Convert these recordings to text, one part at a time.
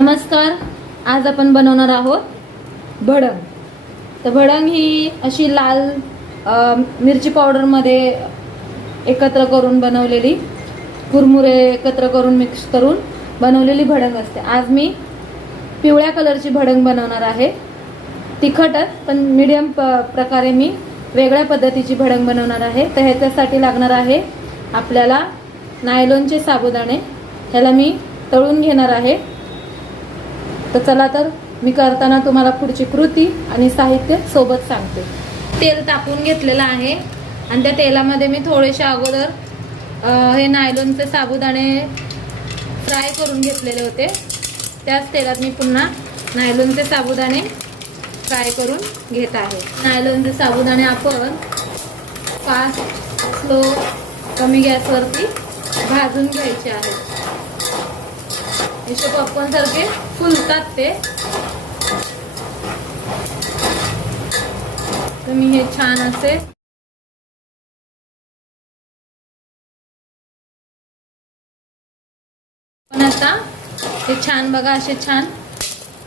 नमस्कार. आज आपण बनवणार आहोत भडंग. तर भडंग ही अशी लाल मिरची पावडर मध्ये एकत्र करून बनवलेली, कुरमुरे एकत्र करून मिक्स करून बनवलेली भडंग असते. आज मी पिवळ्या कलरची भडंग बनवणार आहे. तिखटच पण मीडियम प्रकारे मी वेगळ्या पद्धतीची भडंग बनवणार आहे. तर ह्याच्यासाठी लागणार आहे आपल्याला नायलॉनचे साबुदाणे. ह्याला मी तळून घेणार आहे. तर चला तर मी करताना तुम्हाला पुढची कृती आणि साहित्य सोबत सांगते. तेल तापवून घेतलेलं आहे आणि त्या तेलामध्ये मी थोडेसे अगोदर हे नायलॉनचे साबुदाणे फ्राय करून घेतलेले होते. त्याच तेलात मी पुन्हा नायलॉनचे साबुदाणे फ्राय करून घेत आहे. नायलॉनचे साबुदाणे आपण फास्ट स्लो कमी गॅसवरती भाजून घ्यायचे आहेत. असे पॉपकॉर्न सारखे फुलतात ते. तर मी हे छान असे पण आता हे छान बघा असे छान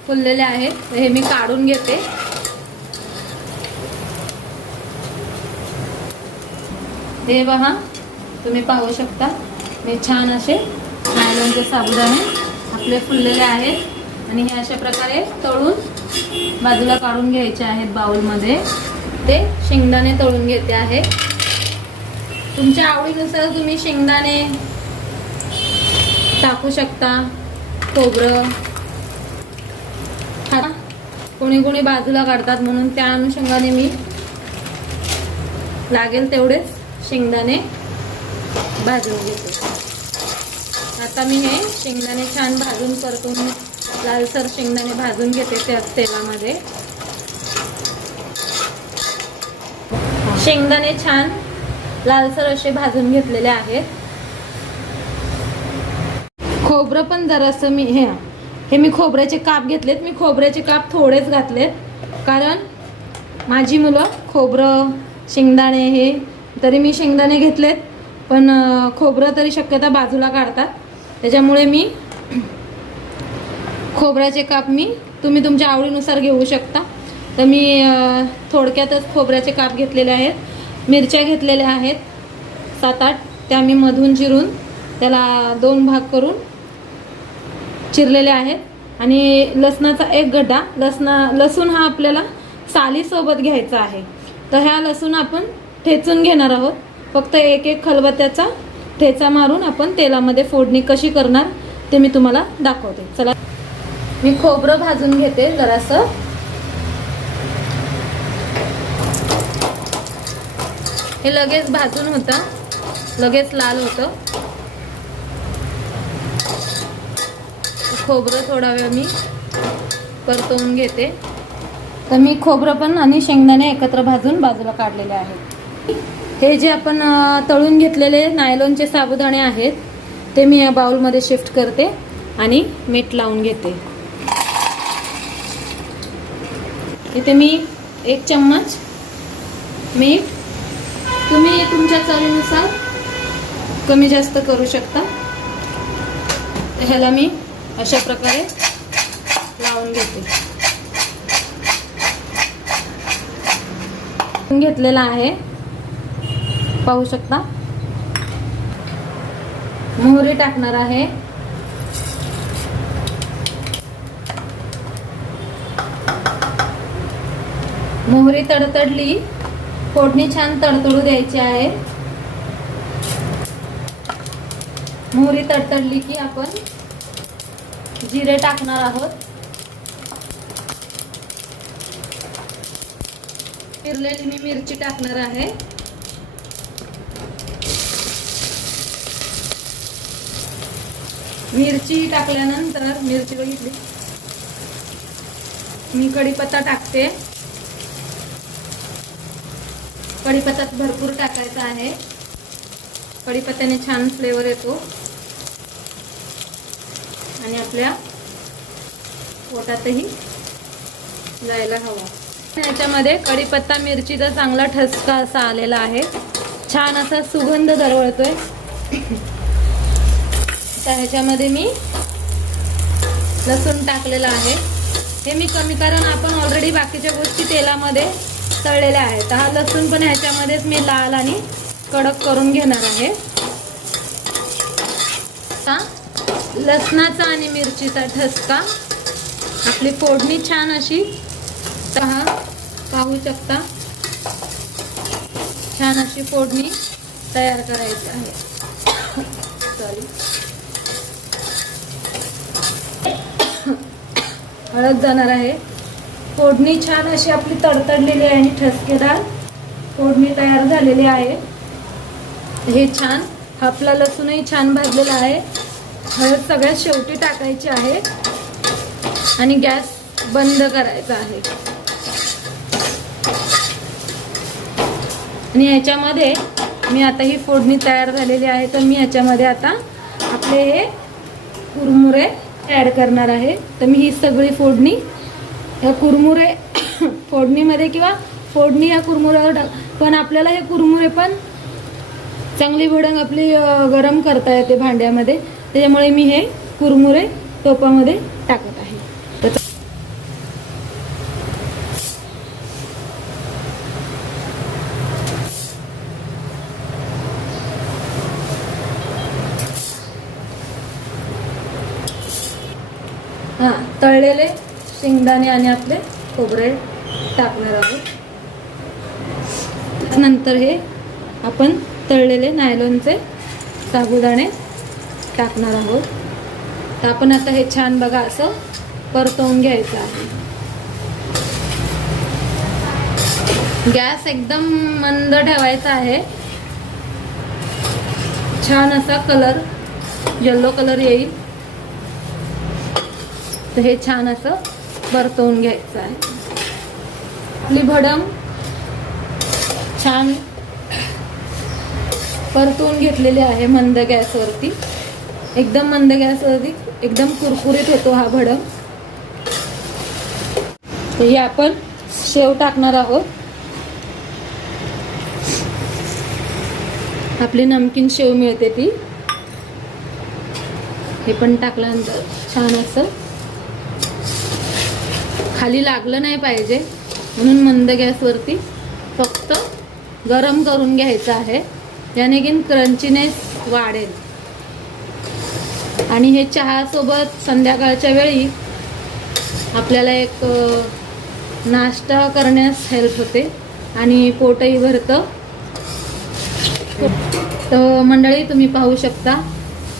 फुललेले आहेत. हे मी काढून घेते. हे बघा तुम्ही पाहू शकता मी छान असे नायलॉनचे साबुदाणे आपले फुललेले आहेत आणि हे अशा प्रकारे तळून बाजूला काढून घ्यायचे आहेत बाउलमध्ये. ते शेंगदाणे तळून घेते आहे. तुमच्या आवडीनुसार तुम्ही शेंगदाणे टाकू शकता, खोबरं. कोणी कोणी बाजूला काढतात म्हणून त्या अनुषंगाने मी लागेल तेवढेच शेंगदाणे भाजून घेते. आता मी हे शेंगदाणे छान भाजून परतून लालसर शेंगदाणे भाजून घेते त्या तेलामध्ये. शेंगदाणे छान लालसर असे भाजून घेतलेले आहेत. खोबरं पण जरासं मी हे मी खोबऱ्याचे काप घेतलेत. मी खोबऱ्याचे काप थोडेच घातलेत कारण माझी मुलं खोबरं शेंगदाणे हे तरी मी शेंगदाणे घेतलेत पण खोबरं तरी शक्यता बाजूला काढतात. त्याच्यामुळे मी खोबऱ्याचे काप तुम्ही तुमच्या आवडीनुसार घेऊ शकता. तर मी थोडक्यातच खोबऱ्याचे काप घेतलेले आहेत. मिरच्या घेतलेल्या आहेत 7-8. त्या मी मधून चिरून त्याला 2 भाग करून चिरलेले आहेत. आणि लसणाचा 1 गड्डा. लसूण हा आपल्याला सालीसोबत घ्यायचा आहे. तर ह्या लसूण आपण ठेचून घेणार आहोत. फक्त एक खलबत्त्याचा ठेचा मारून आपण तेलामध्ये फोडणी कशी करणार ते मी तुम्हाला दाखवते. चला मी खोबरं भाजून घेते जरासं. हे लगेच भाजून होतं, लगेच लाल होतं. खोबरं थोडा वेळ मी परतवून घेते. तर मी खोबरं पण आणि शेंगदाणे एकत्र भाजून बाजूला काढलेले आहेत. हे जे आपण तळून घेतलेले नायलॉनचे साबुदाणे आहेत ते मी या बाउलमध्ये शिफ्ट करते आणि मीठ लावून घेते. इथे मी 1 चम्मच मीठ, तुम्ही तुमच्या चवीनुसार कमी जास्त करू शकता. ह्याला मी अशा प्रकारे लावून घेते. घेतलेला आहे पाहू शकता. मोहरी टाकणार आहे. मोहरी तडतडली, फोडणी छान तडतडू द्यायची आहे. मोहरी तडतडली की आपण जिरे टाकणार आहोत. चिरलेली मी मिरची टाकणार आहे. मिरची टाकल्यानंतर मिरची बघितली मी कढीपत्ता टाकते. कढीपत्ता भरपूर टाकायचा आहे. कढीपत्त्याने छान फ्लेवर येतो आणि आपल्या पोटातही जायला हवा. याच्यामध्ये कढीपत्ता मिरचीचा चांगला ठसका असा आलेला आहे. छान असा सुगंध दरवळतोय. तर ह्याच्यामध्ये मी लसूण टाकलेलं आहे. हे मी कमी, कारण आपण ऑलरेडी बाकीच्या गोष्टी तेलामध्ये तळलेल्या आहेत. हा लसूण पण ह्याच्यामध्येच मी लाल आणि कडक करून घेणार आहे. लसणाचा आणि मिरचीचा ठसका, आपली फोडणी छान अशी पाहू शकता, छान अशी फोडणी तयार करायची आहे. हळद जाणार आहे. फोडणी छान अशी आपली तडतडलेली आहे आणि ठसकेदार फोडणी तयार झालेली आहे. हे छान, आपला लसूणही छान भाजलेला आहे. हळद सगळ्यात शेवटी टाकायची आहे आणि गॅस बंद करायचा आहे. आणि ह्याच्यामध्ये मी आता ही फोडणी तयार झालेली आहे, तर मी ह्याच्यामध्ये आता आपले हे कुरमुरे ॲड करणार आहे. तर मी ही सगळी फोडणी ह्या कुरमुरे फोडणीमध्ये किंवा फोडणी ह्या कुरमुऱ्यावर पण आपल्याला हे कुरमुरे पण चांगली भडंग आपली गरम करता येते भांड्यामध्ये, त्याच्यामुळे मी हे कुरमुरे टोपामध्ये टाकत आहे. तळलेले शेंगदाणे आणि आपले खोबरे टाकणार आहोत. नंतर हे आपण तळलेले नायलॉनचे साबुदाणे टाकणार आहोत. तर आपण आता हे छान बघा असं परतवून घ्यायचं आहे. गॅस एकदम मंद ठेवायचा आहे. छान असा कलर, येलो कलर येईल. तर हे छान असं परतवून घ्यायचं आहे. आपली भडंग छान परतवून घेतलेली आहे मंद गॅसवरती. एकदम मंद गॅसवरती एकदम कुरकुरीत होतो हा भडंग. हे आपण शेव टाकणार आहोत. आपली नमकीन शेव मिळते ती, हे पण टाकल्यानंतर छान असं खाली लागलं नाही पाहिजे म्हणून मंद गॅसवरती फक्त गरम करून घ्यायचं आहे, याने की क्रंचीनेस वाढेल. आणि हे चहासोबत संध्याकाळच्या वेळी आपल्याला एक नाश्ता करण्यास हेल्प होते आणि पोटही भरतं. तर मंडळी तुम्ही पाहू शकता,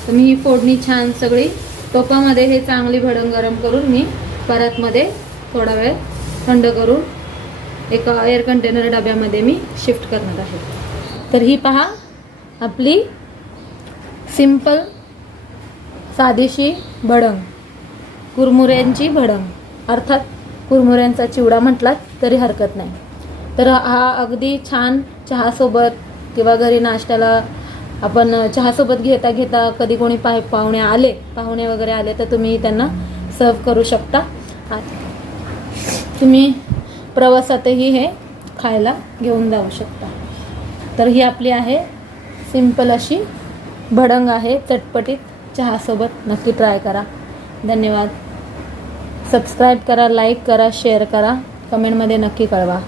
तर मी ही फोडणी छान सगळी टोपामध्ये हे चांगली भडंग गरम करून मी परतमध्ये थोडा वेळ थंड करून एका एअर कंटेनर डब्यामध्ये मी शिफ्ट करणार आहे. तर ही पहा आपली सिंपल साधीशी भडंग, कुरमुऱ्यांची भडंग, अर्थात कुरमुऱ्यांचा चिवडा म्हटलात तरी हरकत नाही. तर हा अगदी छान चहासोबत किंवा घरी नाश्त्याला आपण चहासोबत घेता घेता कधी कोणी पाहुणे वगैरे आले तर तुम्ही त्यांना सर्व करू शकता. तुम्ही प्रवासातही हे खायला घेऊन जाऊ शकता. तर ही आपली आहे सिंपल अशी भडंग आहे, चटपटीत चहासोबत. नक्की ट्राय करा. धन्यवाद. सबस्क्राईब करा, लाईक करा, शेअर करा, कमेंटमध्ये नक्की कळवा.